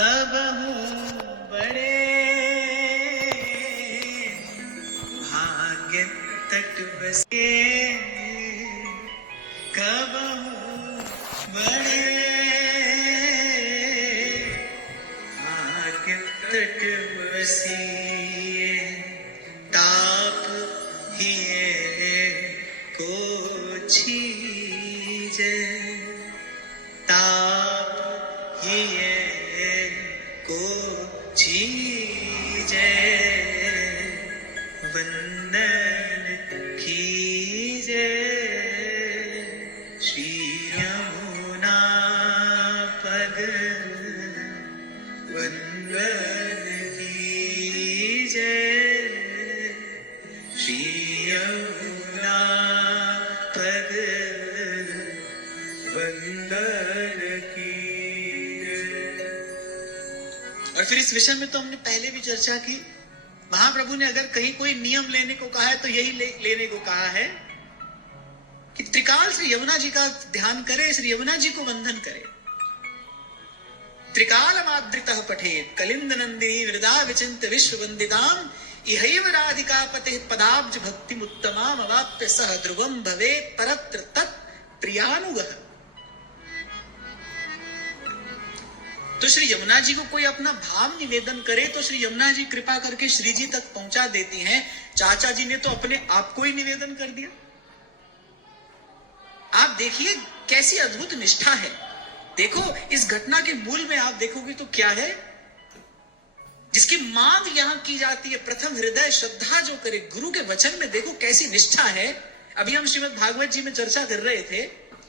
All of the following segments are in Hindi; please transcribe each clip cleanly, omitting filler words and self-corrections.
कबहू बड़े भाग्य तट बसे, कबहू बड़े भाग्य तट बसी, ताप हिये को छीजे, ताप हिये को छीजे, वंदन कीजे श्री यमुना पग, वंदन कीजे श्री यमुना पग, वंदन कीजे। और फिर इस विषय में तो हमने पहले भी चर्चा की। महाप्रभु ने अगर कहीं कोई नियम लेने को कहा है तो यही लेने को कहा है कि त्रिकाल श्री यमुना जी का ध्यान करे, श्री यमुना जी को वंदन करे। त्रिकाल माद्रितः पठेत कलिंद नंदिनी वृदा विचिंत विश्व वंदिताम, इहैव राधिका पते पदाब्ज भक्ति मुत्तमाम, अवाप्य सह ध्रुवम भवे परत्र तत् प्रियानुगः। तो श्री यमुना जी को कोई अपना भाव निवेदन करे तो श्री यमुना जी कृपा करके श्री जी तक पहुंचा देती हैं। चाचा जी ने तो अपने आप को ही निवेदन कर दिया। आप देखिए कैसी अद्भुत निष्ठा है। देखो इस घटना के मूल में आप देखोगे तो क्या है, जिसकी मांग यहां की जाती है, प्रथम हृदय श्रद्धा जो करे गुरु के वचन में, देखो कैसी निष्ठा है। अभी हम श्रीमद् भागवत जी में चर्चा कर रहे थे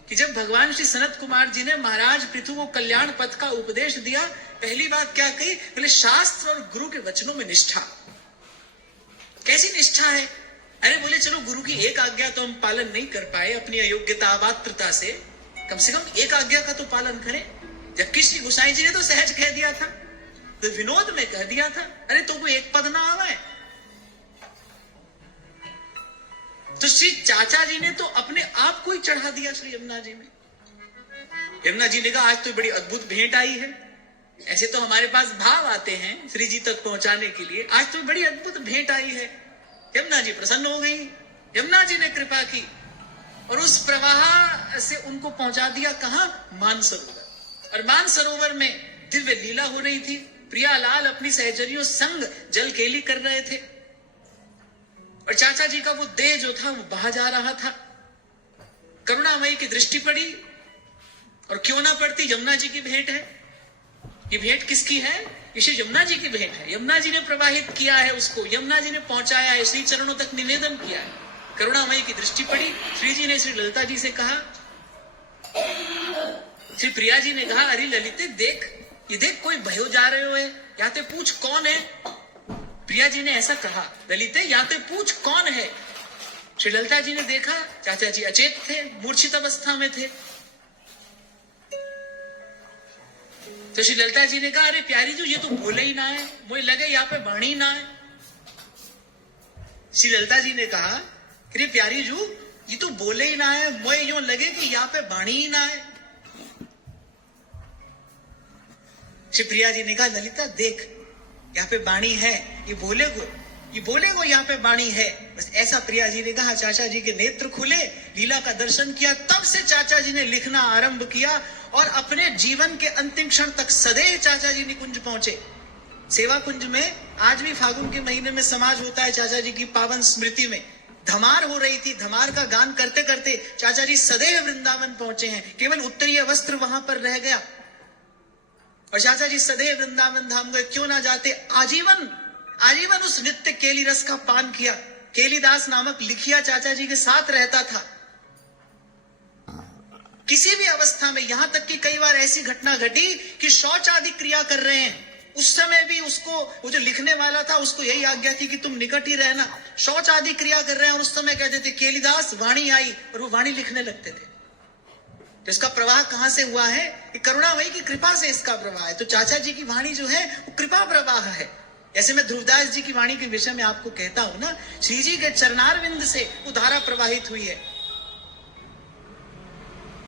कि जब भगवान श्री सनत कुमार जी ने महाराज पृथु को कल्याण पथ का उपदेश दिया, पहली बात क्या कही, बोले शास्त्र और गुरु के वचनों में निष्ठा। कैसी निष्ठा है? अरे बोले चलो गुरु की एक आज्ञा तो हम पालन नहीं कर पाए अपनी अयोग्यता अपात्रता से, कम से कम एक आज्ञा का तो पालन करें। जबकि श्री गोसाई जी ने तो सहज कह दिया था, तो विनोद में कह दिया था, अरे तो कोई एक पद ना आवे। तो श्री चाचा जी ने तो अपने आप को ही चढ़ा दिया श्री यमुना जी में। यमुना जी ने कहा आज तो बड़ी अद्भुत भेंट आई है। ऐसे तो हमारे पास भाव आते हैं श्री जी तक पहुंचाने के लिए, आज तो बड़ी अद्भुत भेंट आई है। यमुना जी प्रसन्न हो गई, यमुना जी ने कृपा की और उस प्रवाह से उनको पहुंचा दिया कहां, मानसरोवर। और मानसरोवर में दिव्य लीला हो रही थी। प्रियालाल अपनी सहचरियों संग जल केली कर रहे थे और चाचा जी का वो देह जो था वो बहा जा रहा था। करुणामयी की दृष्टि पड़ी, और क्यों ना पड़ती, यमुना जी की भेंट है। ये भेंट किसकी है? इसे यमुना जी की भेंट है। यमुना जी ने प्रवाहित किया है उसको, यमुना जी ने पहुंचाया है, श्री चरणों तक निवेदन किया है। करुणामयी की दृष्टि पड़ी, श्री जी ने श्री ललिता जी से कहा, श्री प्रिया जी ने कहा, अरे ललिते देख, ये देख कोई भयो जा रहे हो है, या ते पूछ कौन है। प्रिया जी ने ऐसा कहा, ललिते या ते पूछ कौन है। श्री ललिता जी ने देखा चाचा जी अचेत थे, मूर्छित अवस्था में थे। तो श्री ललिता जी ने कहा, अरे प्यारी जी ये तो बोले ही ना है, मुझे लगे यहाँ पे वाणी ना है। श्री ललिता जी ने कहा, अरे प्यारी जू ये तो बोले ही ना है, मुझे यूं लगे कि यहाँ पे वाणी ही ना है। श्री प्रिया जी ने कहा, ललिता देख यहाँ पे वाणी है, ये बोलेगो यहाँ पे वाणी है। बस ऐसा प्रिया जी ने कहा। चाचा जी के नेत्र खुले, लीला का दर्शन किया, तब से चाचा जी ने लिखना आरंभ किया और अपने जीवन के अंतिम क्षण तक सदैव चाचा जी निकुंज पहुंचे। सेवा कुंज में आज भी फागुन के महीने में समाज होता है चाचा जी की पावन स्मृति में। धमार हो रही थी, धमार का गान करते करते चाचा जी सदैव वृंदावन पहुंचे हैं। केवल उत्तरीय वस्त्र वहां पर रह गया और चाचा जी सदैव वृंदावन धाम गए। क्यों ना जाते, आजीवन उस नित्य केली रस का पान किया। केलीदास नामक लिखिया चाचा जी के साथ रहता था। किसी भी अवस्था में, यहां तक कि कई बार ऐसी घटना घटी कि शौच आदि क्रिया कर रहे हैं, उस समय भी उसको, वो जो लिखने वाला था उसको यही आज्ञा थी कि तुम निकट ही रहना। शौच आदि क्रिया कर रहे हैं और उस समय कहते थे केलीदास, वाणी आई, और वो वाणी लिखने लगते थे। तो इसका प्रवाह कहां से हुआ है? कि करुणामयी की कृपा से इसका प्रवाह है। तो चाचा जी की वाणी जो है वो कृपा प्रवाह है। ऐसे मैं ध्रुवदास जी की वाणी के विषय में आपको कहता हूं ना, श्री जी के चरणारविंद से वो धारा प्रवाहित हुई है।